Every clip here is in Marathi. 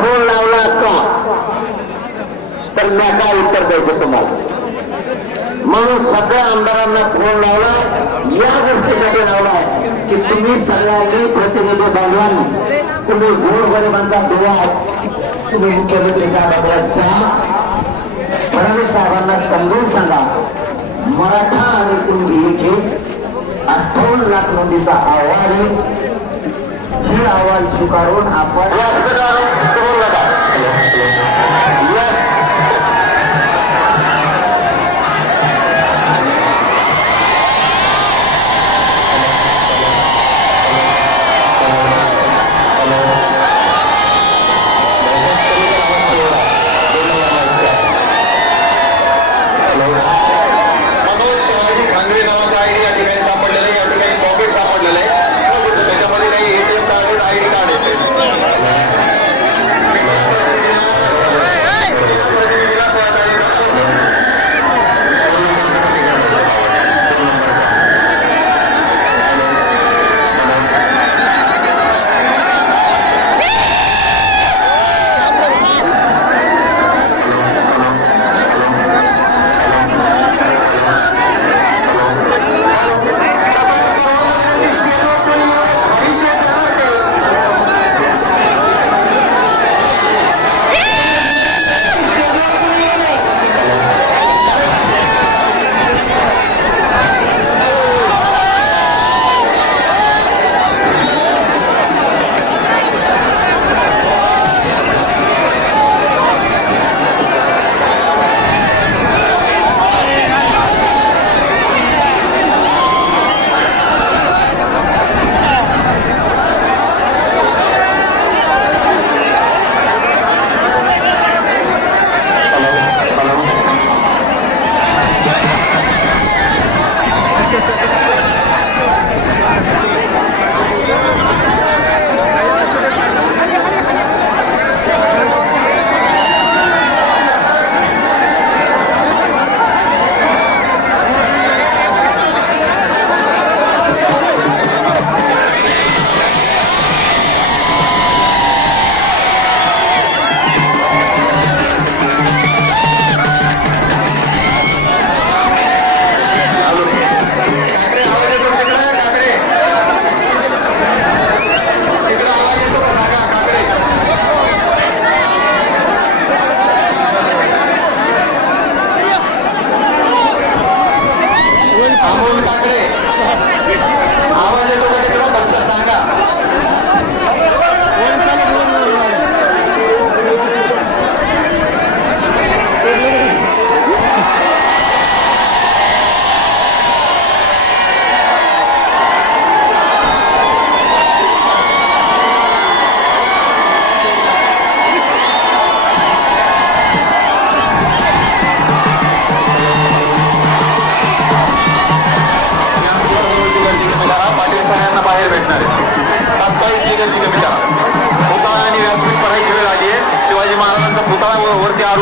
फोन लावला का तर मी काय उत्तर द्यायचं तुम्हाला. म्हणून सगळ्या आमदारांना फोन लावला. या गोष्टीसाठी लावला की तुम्ही सगळ्यांनी प्रतिनिधी बांधवांनी तुम्ही गोरगरिबांचा दुवा तुम्ही मुख्यमंत्री साहेबांकडे फडणवीस साहेबांना समजून सांगा. मराठा आणि कुणबी हे अठ्ठावन्न लाख नोंदीचा अहवाल आहे. अहवाल स्वीकारून आपण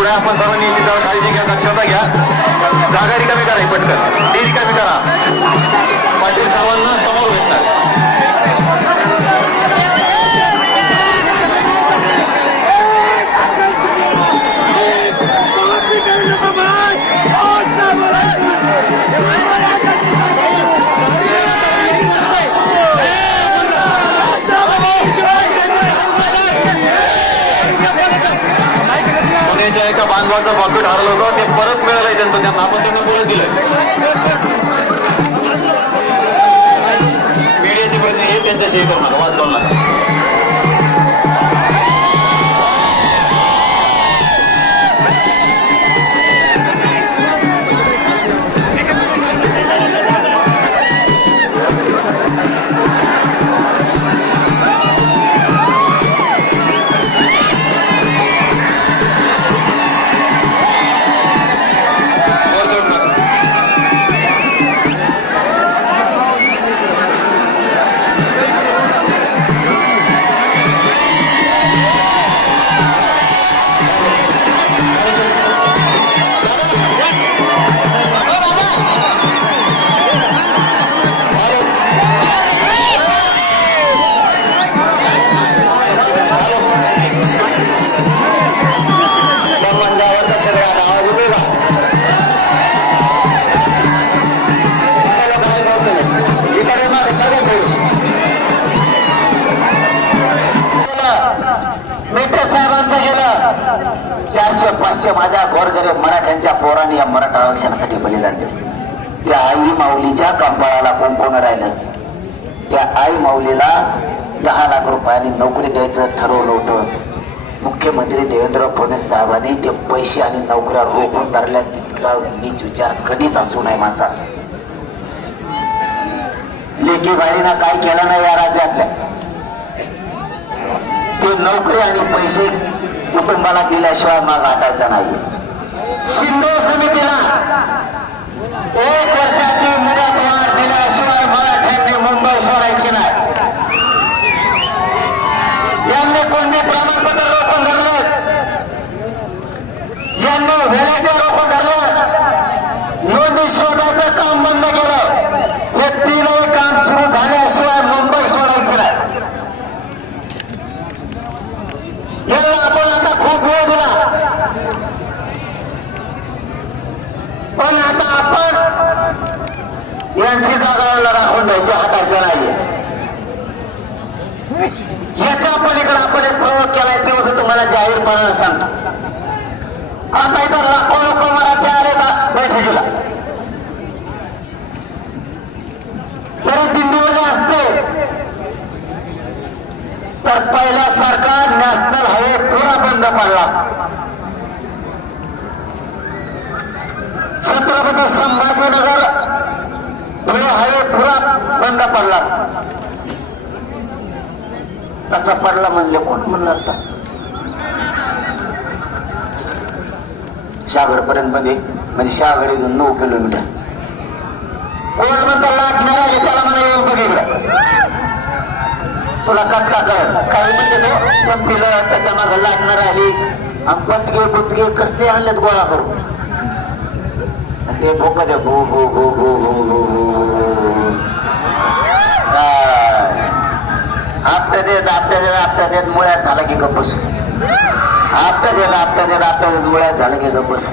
वर- आपण सर्वांनी याची जरा काळजी घ्या दक्षता घ्या. जागा रिकामी करा पटकन. ती रिकामी करा. पाटील सर्वांना समोर भेटणार. एका बांधवाचं बॉकेट हरलं होतं. ते परत मिळालंय त्यांचं. त्यांना आपण त्यांना बोलत दिलं मीडियाचे प्रतिनिधी त्यांच्याशी हे करणार वाद चारशे पाचशे माझ्या गोरगरीब मराठ्यांच्या पोरांनी या मराठा आरक्षणासाठी बलिदान दिले. त्या आई माऊलीच्या कंपाळाला कोण कोण राहिलं? त्या आई माऊलीला दहा लाख रुपयांनी नोकरी द्यायचं ठरवलं होतं. मुख्यमंत्री देवेंद्र फडणवीस साहेबांनी ते पैसे आणि नोकऱ्या रोखून धरल्या. तितका नीच विचार कधीच असू नये माणसाचा लेखी काय केलं नाही या राज्यातल्या? ते नोकरी आणि पैसे कुटुंबाला दिल्याशिवाय मग आटायचा नाही. शिंदे समितीला एक वर्ष मुदतवाढ दिल्याशिवाय मराठ्यांनी मुंबई सोडायची नाही यांनी कोणते प्रमाणपत्र रोखून धरलं यांनी व्हॅलिटी रोखून धरलं नोंदी शोधाचं काम बंद केलं हे तीनही काम सुरू झाल्याशिवाय मुंबई सोडायची नाही याला आपण आता खूप वेळ दिला पण आता आपण यांची जागा याला राखून द्यायची हातायचं नाहीये याच्या पलीकडे आपण एक प्रयोग केलाय ते होतं तुम्हाला जाहीरपणाने सांगतो आता इथं लाखो लोक मराठी आले का बैठकीला तरी दिंडीवाले असते तर पहिल्यासारखा नॅशनल हायवे पुरा बंद पाडला. छत्रपती संभाजीनगर पुणे हवे पुरा बंद पडला. असता कसा पडला म्हणजे कोण म्हणलं असता शहागड पर्यंत मध्ये म्हणजे शहागड इथून नऊ किलोमीटर. कोण म्हणतो लागणार आहे त्याला मला येऊन बघितलं तुला कचका कळत? काही म्हणजे ना संपलं त्याच्यामागे लागणार आहे. आणि पतगे पुतगे कसले आणलेत गोळा करू ते भोक दे भो भो भो भो भो भो भू आपट्या देत आपट्या देत आपट्या देत मुळ्यात झाला की गप्पस. बस देत आपट्या देत आपट्या देत मुळ्यात झालं की गप्पस.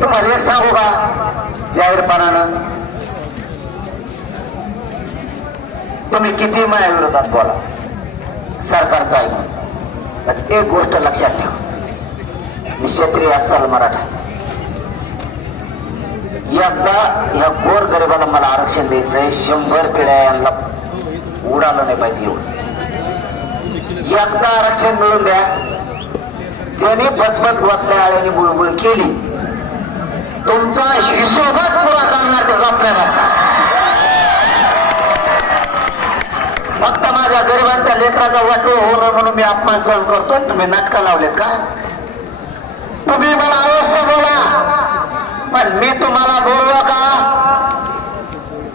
तुम्हाला एक सांगू का? जाहीरपणानं. तुम्ही किती माझ्या विरोधात बोला? सरकारचं ऐकून पण एक गोष्ट लक्षात ठेवा. मी क्षेत्रीय असाल मराठा. एकदा ह्या गोर गरिबाला मला आरक्षण द्यायचंय शंभर पिढ्या यांना उडालं नाही पाहिजे एवढं. एकदा आरक्षण मिळून द्या. ज्याने बचबच गोतल्या आळ्याने बुळबुळ केली तुमचा हिशोबच पुरा करणार ते गप्प्या फक्त माझ्या गरिबांच्या लेकराचा वाटू होऊ नये म्हणून मी अपमान सहन करतोय तुम्ही नाटकं लावलेत का? तुम्ही मला अवश्य बोला. पण मी तुम्हाला बोललो का?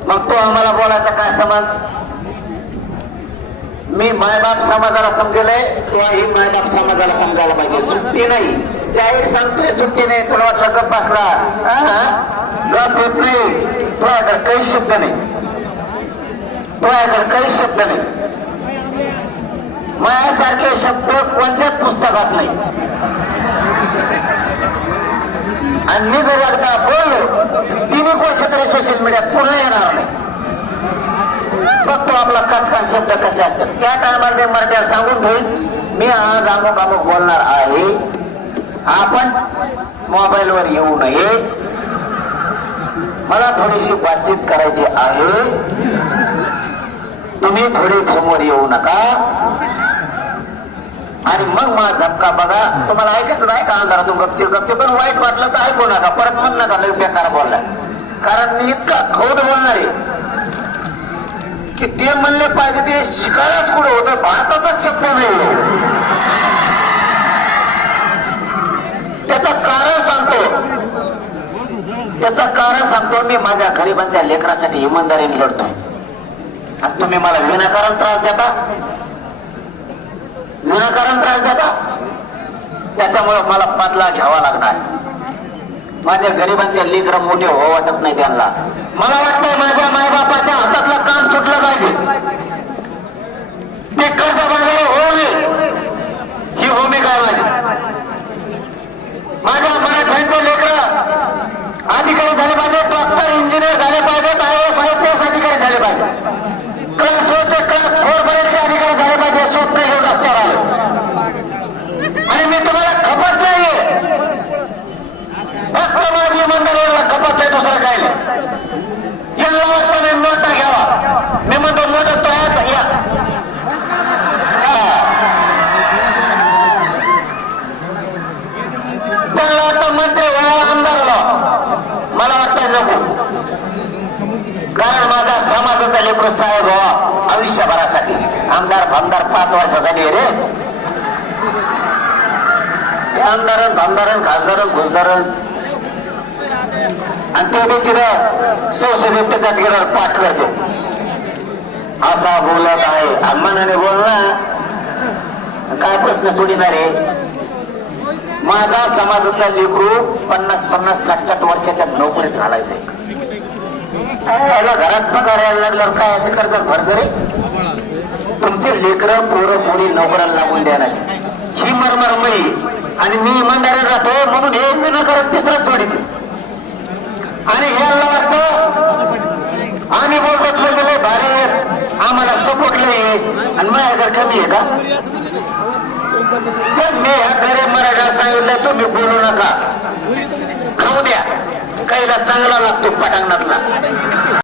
मग तो आम्हाला बोलायचा काय समज मी मायबाप समाजाला समजेलय तोही मायबाप समाजाला समजायला पाहिजे. सुट्टी नाही. जाहीर सांगतोय सुट्टी नाही. तुला वाटलं गप बसला. हा? गप येत नाही. तुझ्याकडे काही शुद्ध नाही. तुझ्याकडे काही शब्द नाही. मायासारखे शब्द कोणत्याच पुस्तकात नाही. आणि मी जर एकदा बोललो तिने वर्ष तरी सोशल मीडियात पुन्हा येणार नाही. बघतो आपला कचकान शब्द कसे असतात. त्या टायमाला मी मराठ्या सांगून ठेवीन. मी आज अमुक अमुक बोलणार आहे. आपण मोबाईलवर येऊ नये. मला थोडीशी बातचीत करायची आहे. तुम्ही थोडे फोनवर येऊ नका. आणि मग मला झपका बघा. तुम्हाला ऐकायचं नाही का अंधारातून गपचे गपचे पण वाईट वाटलं तर ऐकू नका. परत म्हण नका लय बेकार बोलला कारण मी इतका खौद बोलणार आहे की ते म्हणले पाहिजे ते शिकायलाच कुठे होतं? भारतातच शब्द नाही त्याचं कारण सांगतो. त्याचं कारण सांगतो. मी माझ्या गरिबांच्या लेकरासाठी इमानदारीने लढतोय आणि तुम्ही मला विनाकारण त्रास देता? विनाकारण त्रास देता? त्याच्यामुळे मला बदला घ्यावा लागणार. माझ्या गरिबांच्या लेकर मोठे हो वाटत नाही त्यांना. मला वाटतंय माझ्या मायबापाच्या हातातलं काम सुटलं पाहिजे. ते कर्ज वगैरे होऊ नये. ही भूमिका आहे माझी. माझ्या मराठ्यांचे लेकर अधिकारी झाले माझे डॉक्टर इंजिनियर झाले पाहिजेत I S I P S अधिकारी झाले पाहिजे क्लास फोर ते क्लास फोर पर्यंतचे अधिकारी झाले पाहिजे स्वप्न घेऊन रस्त्यावर आले आणि मी तुम्हाला खपत नाहीये हो, आमदार फामदार पाच वर्षासाठी आहे रे. आमदारण फामदारण खासदारण घुसदारण आणि ते बी तिथं संसदेत त्याच्यात पाठ करते असा बोलत आहे. अभिमानाने बोल ना काय प्रश्न सोडिणार आहे माझा समाजातला लेकरू पन्नास पन्नास साठ साठ वर्षाच्या नोकरीत घालायचंय. याला घरात पगार यायला लागल्यावर काय असं करतात भरदरे तुमचे लेकरं पोरं पोरी नोकऱ्याला लागून देणार ही मरमर मई आणि मी इमानदारी राहतो म्हणून हे मी न करत तिसरा सोडित आणि हे ह्याला वाटतं आम्ही बोलतात म्हणजे लय भारी आम्हाला सपोर्ट लय आणि माझ्या जर कमी आहे का? पण मी ह्या घरे मराठा सांगितलं तुम्ही बोलू नका. काहीला चांगला लागतो पटांगणातला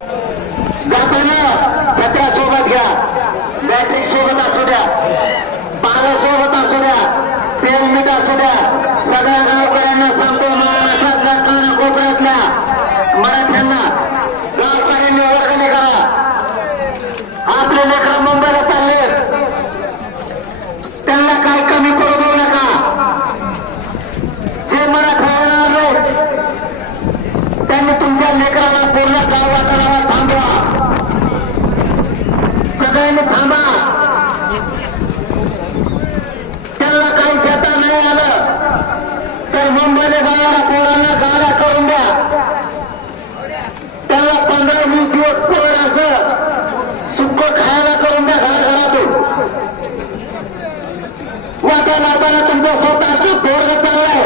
वाटा लावताना तुमच्या स्वतःच पोरग चाललाय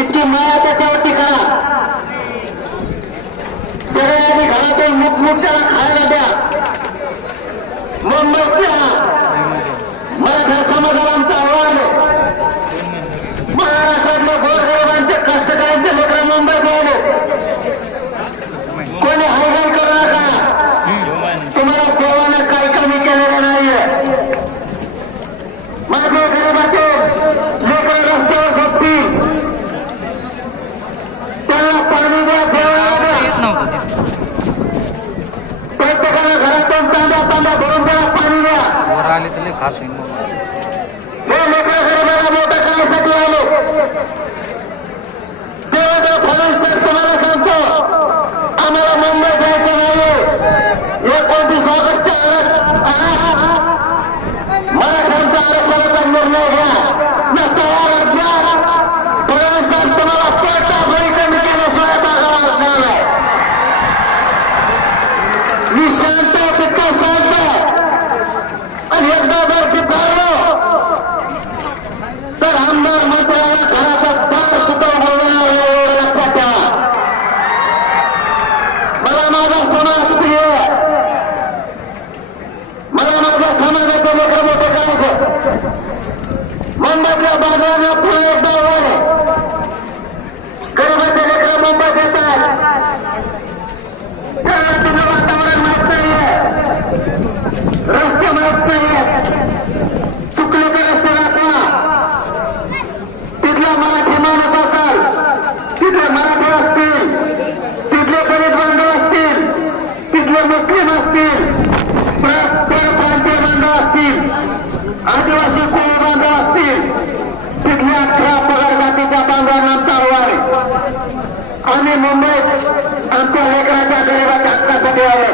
इतकी माया त्याच्यावरती करा. सगळ्यांनी घरातून मुठमुठ त्याला खायला द्या. मग मग त्या मराठा समाजाला आमचं आव्हान आहे महाराष्ट्रातले गोरगरिबांचे कष्टकऱ्यांचे लेकर मुंबईत आले कोणी हायगाय करू नका तुम्हाला देवानं काही कमी केलेलं नाहीये माझे गरीबाचे लेकर रस्त्यावर झोपतील त्यांना पाणी द्या जेवण द्या येत नव्हतं प्रत्येकाला घरातून तांब्या तांब्या भरून त्याला पाणी द्या ते वर आले तर लय खास होईल मग हे लेकरं गरीबाला मोठं करायसाठी आले देवेंद्र फडणवीस साहेब तुम्हाला सांगतो आम्हाला मुंबई जायचं नाहीये एकोणतीस ऑगस्टच्या मराठ्यांच्या आरक्षणाचा निर्णय घ्या नसता या राज्यात फडणवीस साहेब तुम्हाला पोटा बळी कमी केल्याशिवाय मागा लागणार नाही मी शांत पित्त शांत आणि एकदा जर पिताळलो तर आमदार मंत्र्याला घराचा दार सुद्धा बोलणार एवढं लक्षात ठेवा मला माझा समाज प्रिय आहे. मला माझ्या समाजाचं लेकर मोठं करायचं मुंबईतल्या बाजारांना पुढे एकदा वर गरीबाचे लेकर मुंबईत येतात त्यांना तुझं वातावरण माहीत नाहीये रस्ते माहीत नाहीये चुकले तर रस्ते दाखवा तिथला मराठी माणूस असाल तिथले मराठी असतील तिथले दलित बांधव असतील तिथले मुस्लिम असतील प्र- परप्रांतीय बांधव असतील आदिवासी कोळी बांधव असतील तिथल्या अठरा पगार जातीच्या बांधवांना आमचा आव्हान आहे आम्ही मुंबईत आमच्या लेकराच्या हक्कासाठी आलं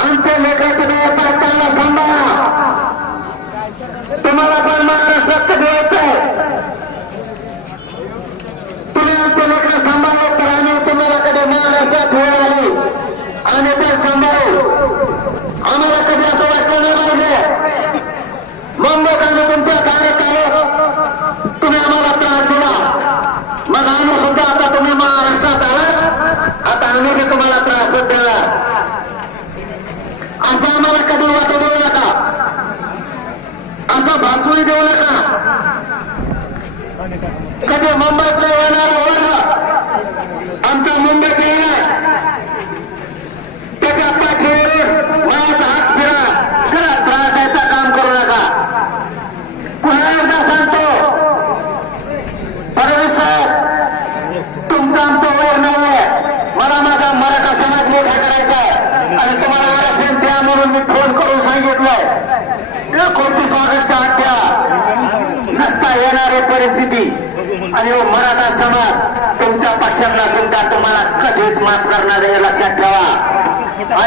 आमच्या लेकराचे देत आहेत सांभाळा. तुम्हाला पण महाराष्ट्रात कधी यायचंय तुम्ही आमचे लेकर सांभाळलं तर आम्ही तुम्हाला कधी महाराष्ट्रात वेळ आली? आम्ही ते सांभाळू आम्हाला कधी असं वाटलं नाही पाहिजे मुंबईत आम्ही तुमच्या कार्यक्रम तुम्ही आम्हाला त्रास दिला मग आम्ही सुद्धा आता तुम्ही महाराष्ट्रात आलात आता आम्ही बी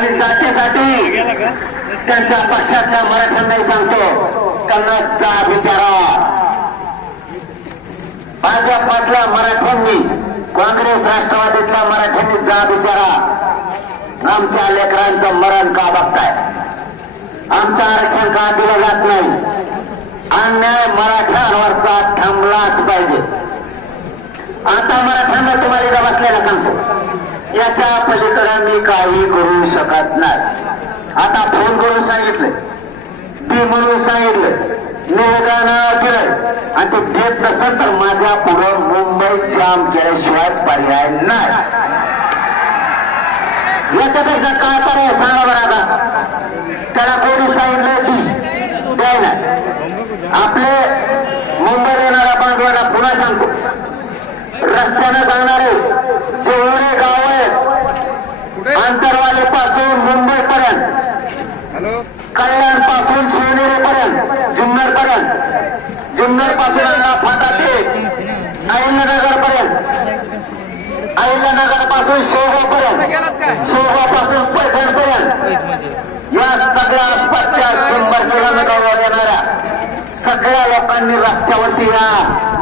आणि जातीसाठी त्यांच्या पक्षातल्या मराठ्यांनाही सांगतो त्यांना जा विचारा. भाजपातल्या मराठ्यांनी काँग्रेस राष्ट्रवादीतल्या मराठ्यांनी जा विचारा. आमच्या लेकरांचं मरण का बघताय? आमचं आरक्षण का दिलं जात नाही? अन्याय मराठ्यांवरचा थांबलाच पाहिजे. आता मराठ्यांना तुम्हाला इथं बसलेला सांगतो. याच्या पलीकडे मी काही करू शकत नाही. आता फोन करून सांगितलंय ती म्हणून सांगितलं. निवेदन दिलं आणि ते देत नसेल तर माझ्या पुढे मुंबई जाम केल्याशिवाय पर्याय नाही. याच्यापेक्षा काय पर्याय सांगा बरं आता. त्याला कोणी सांगितलं डी द्यायना आपले मुंबईला येणारा बांधवाला पुन्हा सांगतो. रस्त्यानं जाणारे जेवढे गाव आहेत आंतरवाले पासून मुंबई पर्यंत हॅलो कल्याणपासून शिवनेरी पर्यंत जुन्नर पर्यंत जुन्नरपासून फाटा ते अहिल्यानगर पर्यंत अहिल्यानगरपासून शेवगाव पर्यंत शेवगावपासून पैठण पर्यंत या सगळ्या आसपासच्या शंभर किलोमीटरवर येणाऱ्या सगळ्या लोकांनी रस्त्यावरती या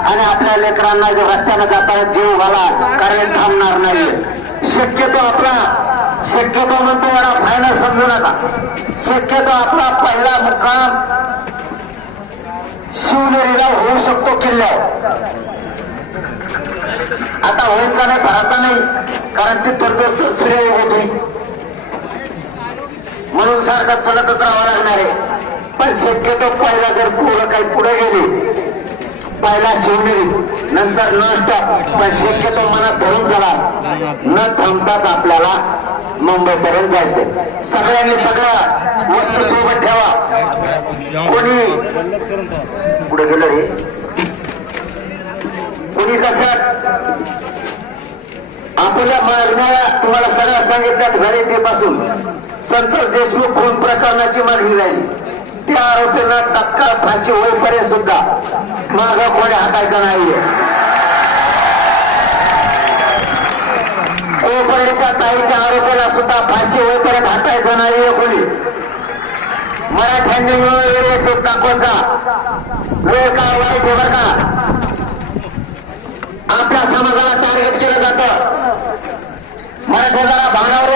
आणि आपल्या लेकरांना जे रस्त्यानं जाताना जीव घाला. कारण थांबणार नाही शक्यतो आपला शक्यतो म्हणतो याला फायनल समजू नका. शक्यतो आपला पहिला मुक्काम शिवनेरीला होऊ शकतो किल्ल्यावर. आता होईल का नाही भरासा नाही कारण ती तर सूर्य होती. म्हणून सारखा चलतच राहावं लागणार आहे. पण शक्यतो पहिला जर पुढं काही पुढे गेली पहिला शिवनेरी नंतर न स्टॉप पण शक्यतो मनात धरून चला. न थांबताच आपल्याला मुंबईपर्यंत जायचंय. सगळ्यांनी सगळ्या वस्तू सोबत ठेवा. कोणी पुढे गेलं रे? कोणी कसं? आपल्या मागण्या तुम्हाला सगळ्या सांगितल्यात व्हॅलिटी पासून संतोष देशमुख खून प्रकरणाची मागणी राहिली. त्या आरोपींना तत्काळ फाशी होईपर्यंत सुद्धा. माग कोणी हाकायचं नाहीये. कोपर्डीच्या ताईच्या आरोपीला सुद्धा फाशी होईपर्यंत हातायचं नाहीये कोणी. मराठ्यांनी मिळून वेळ दाखवचा वेळ का वाईट आहे बरं का? आपल्या समाजाला टार्गेट केलं जातं. मराठी जरा भानावर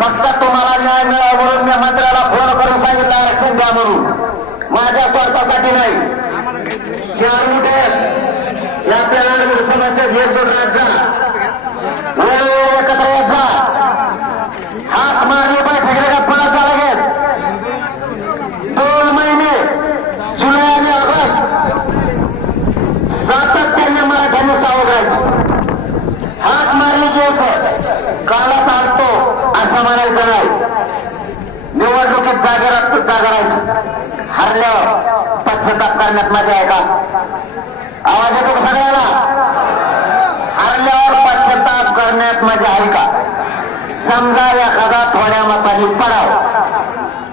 फक्त तुम्हाला न्याय मिळावा म्हणून मी मंत्र्याला फोन करून सांगितलं आरक्षण द्या म्हणून. माझ्या स्वार्थासाठी नाही या आर्मीटे या आपल्याला आर्मी समाजाचे एक एकत्र येत जा हात मारले पाहिजे सगळ्या पळत लागेल दोन महिने जुलै आणि ऑगस्ट. सातत्याने मराठ्यांनी सावधायचं हात मारली घ्यायचं. काला चालतो असं म्हणायचं नाही. निवडणुकीत जागे राहतो जागा राहायचं. हरल्यावर पश्चाताप करण्यात मजा आहे का? आवाज समजा एखादा थोड्या मताने पडाव.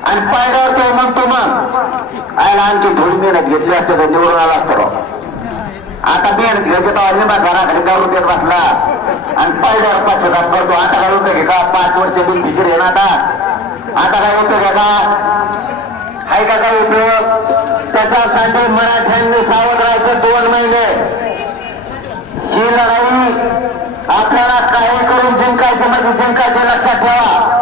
आणि पायऱ्यावर तो म्हणतो मग आयला आणखी थोडी मेहनत घेतली असते तर निवडून आला असतो. आता मेहनत घ्यायचे तो अजिबात घराकडे दारू देत बसला. आणि पहिल्यावर पश्चाताप करतो आता काय उपयोग आहे का? पाच वर्ष बिल फिकीर आहे ना आता. आता काय उपयोग आहे का? आहे का काय उपयोग? त्याच्यासाठी मराठ्यांनी सावध राहायचं दोन महिने ही लढाई आपल्याला काही करून जिंकायची म्हणजे जिंकायचे लक्षात ठेवा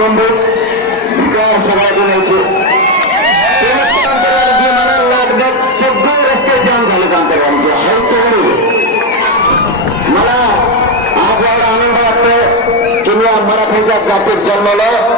मुंबईत कार सभा घेण्याची विमाना लागण्यात सगळे रस्ते जाम मला आज आनंद वाटतो की मी मराठीच्या जातीत जन्मलो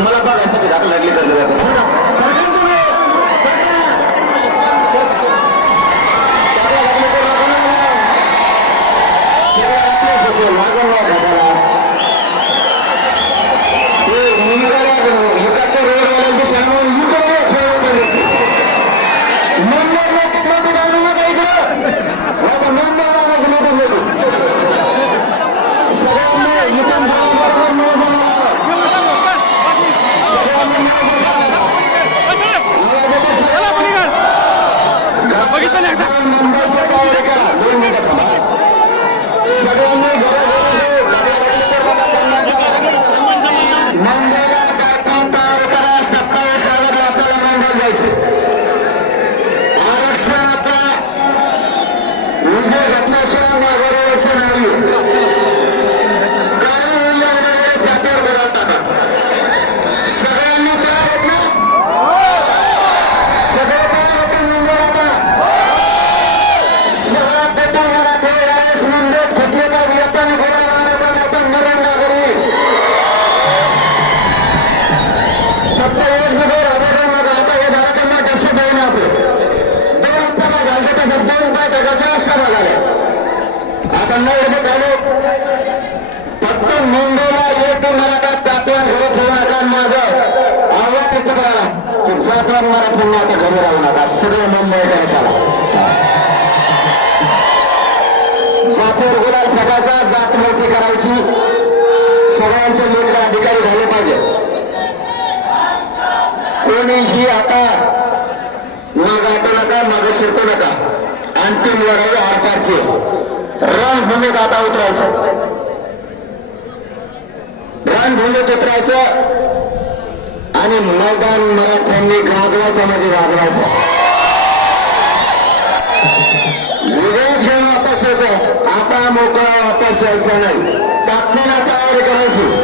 तुम्हाला बघायसाठी राख लागली तर उभे राहू नका. सगळे मुंबईकडे चला. जातीवर गुलाल फेकायचा जात मोठी करायची. सगळ्यांचे लोक अधिकारी झाले पाहिजे. कोणीही आता मग आटो नका मग शिरतो नका. अंतिम लढाई आरपारची. रणभूमीत आता उतरायचं. रणभूमीत उतरायचं. आणि मैदान मराठ्यांनी गाजवायचा म्हणजे गाजवायचा. विजय खेळ वापस यायचा. आता मोकळा वापस यायचा नाही. तात्पुरता तयारी करायची.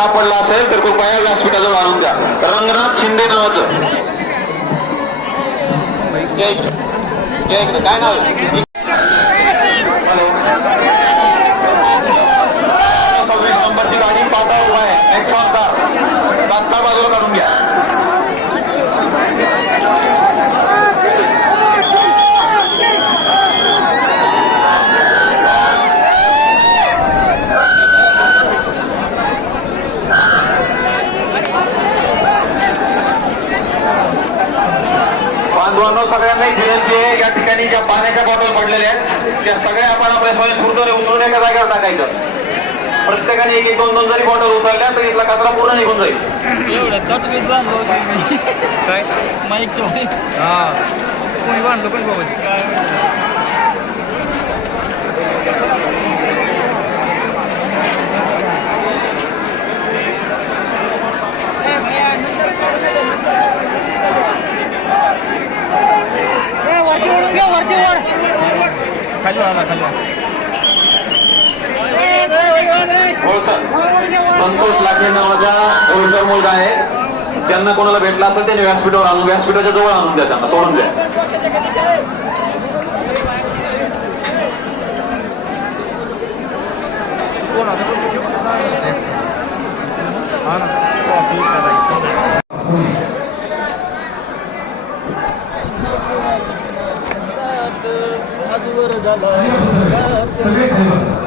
सापडला असेल तर कृपया व्यासपीठाजवळ आणून द्या. रंगनाथ शिंदे नावाचं. काय नाव आहे? हॅलो. सव्वीस नंबरची गाडी पाटा उभा आहे नेक्सॉन कार तात्काळ बाजूला काढून घ्या बांधवांनो सगळ्यांना एक विनंती आहे या ठिकाणी ज्या पाण्याच्या बॉटल पडलेल्या आहेत त्या सगळ्या आपण आपल्या स्वयंस्फूर्तीने उचलून एका जागेवर टाकायचं. प्रत्येकाने एक एक दोन दोन जरी बॉटल उचलल्या तर इथला कचरा पूर्ण निघून जाईल. काय? माईक. हा. कोणी बांधलं पण बाबा संतोष लाखे नावाचा होळकर मुलगा आहे. त्यांना कोणाला भेटला असेल त्यांनी व्यासपीठावर आणून व्यासपीठाच्या जवळ आणून द्या त्यांना सोडून द्या. हा ना कॉफी करायचं झाला